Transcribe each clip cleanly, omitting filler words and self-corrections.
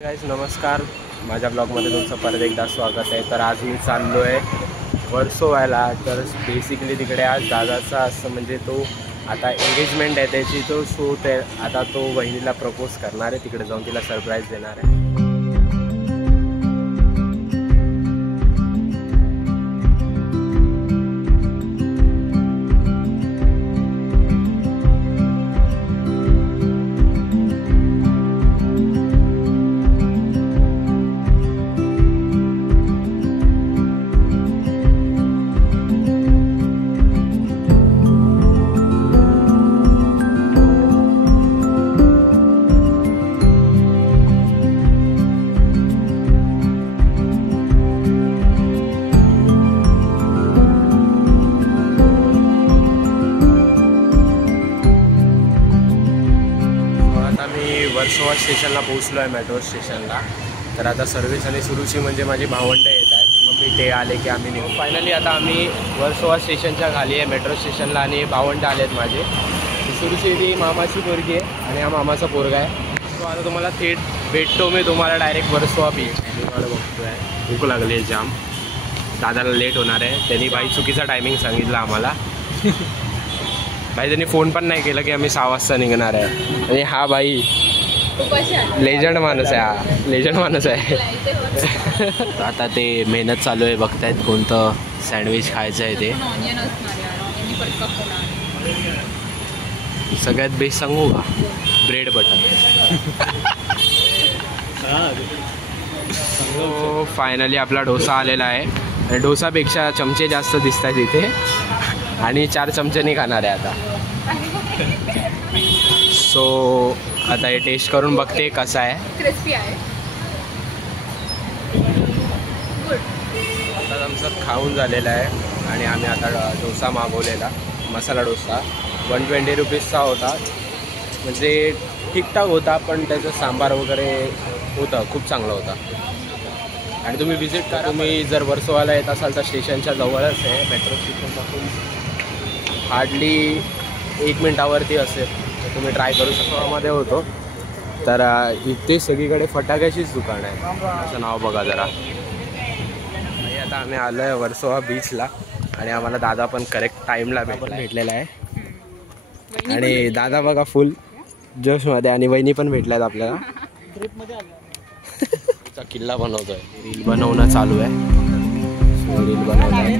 Guys नमस्कार, माझ्या ब्लॉगमध्ये तुमचं परत एकदा स्वागत आहे। तर आज मी चाललो आहे वर्सोवाला। तर बेसिकली तिकडे आज दादाचा असं म्हणजे तो आता एंगेजमेंट आहे त्याची, तो शूट आहे। आता तो वहिनीला प्रपोज करणार आहे, तिकडे जाऊन तिला सरप्राईज देणार आहे। वर्सोवा स्टेशनला पोहोचलो आहे, मेट्रो स्टेशनला। तर आता सर्व्हिस आणि सुरुची म्हणजे माझी भावंडं येत आहेत, मग ते आले की आम्ही निघू। फायनली आता आम्ही वर्सोवा स्टेशनच्या खाली आहे मेट्रो स्टेशनला, आणि भावंडं आले आहेत माझे। सुरुची ती मामाची पोरगी आहे आणि हा मामाचा पोरगा आहे। तो आता तुम्हाला थेट भेटतो मी तुम्हाला डायरेक्ट वर्सोवा बीच। मी मला बघतो आहे, भूक लागली आहे जाम। दादाला लेट होणार आहे, त्यांनी बाई चुकीचा टायमिंग सांगितला आम्हाला। बाई त्यांनी फोन पण नाही केलं की आम्ही 6 वाजता निघणार आहे। आणि हा बाई लेजंड माणूस आहे, हा लेजंड माणूस आहे। आता ते मेहनत चालू आहे, बघतायत कोणतं सँडविच खायचं आहे ते। सगळ्यात बेस्ट सांगू का, ब्रेड बटर। हो फायनली आपला डोसा आलेला आहे, आणि डोसापेक्षा चमचे जास्त दिसत आहेत इथे, आणि 4 चमचे खाणार आहे आता। सो आता हे टेस्ट करून बघते कसं आहे। क्रिस्पी आहे, आता आमचं खाऊन झालेलं आहे, आणि आम्ही आता डोसा मागवलेला, मसाला डोसा 120 रुपीजचा होता। म्हणजे ठीकठाक होता, पण त्याचं सांबार वगैरे होतं, खूप चांगलं होता। आणि तुम्ही विजिट करा, तुम्ही जर वर्सोवाला येत असाल तर स्टेशनच्या जवळच आहे, मेट्रो स्टेशनपासून हार्डली 1 मिनिटावरती असेल, तर तुम्ही ट्राय करू शकता। मध्ये होतो तर इथे सगळीकडे फटाक्याचीच दुकान आहे, असं नाव बघा जरा। आणि आता आम्ही आलो आहे वर्सोवा बीचला, आणि आम्हाला दादा पण करेक्ट टाईमला भेटलेला आहे। आणि दादा बघा फुल जोशमध्ये, आणि वहिनी पण भेटल्यात आपल्याला। किल्ला बनवतोय, रील बनवणं चालू आहे, रील बनवतोय।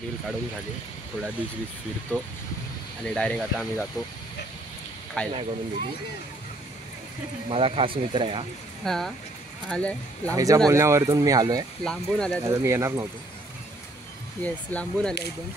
रील काढून झाली, थोडा बीच फिरतो, आणि डायरेक्ट आता आम्ही जातो खायला करून दिली। माझा खास मित्र आहे हा, आलाय ह्याच्या बोलण्यावरतून मी आलोय, लांबून आलाय, मी येणार नव्हतो। येस लांबून आलाय एकदम।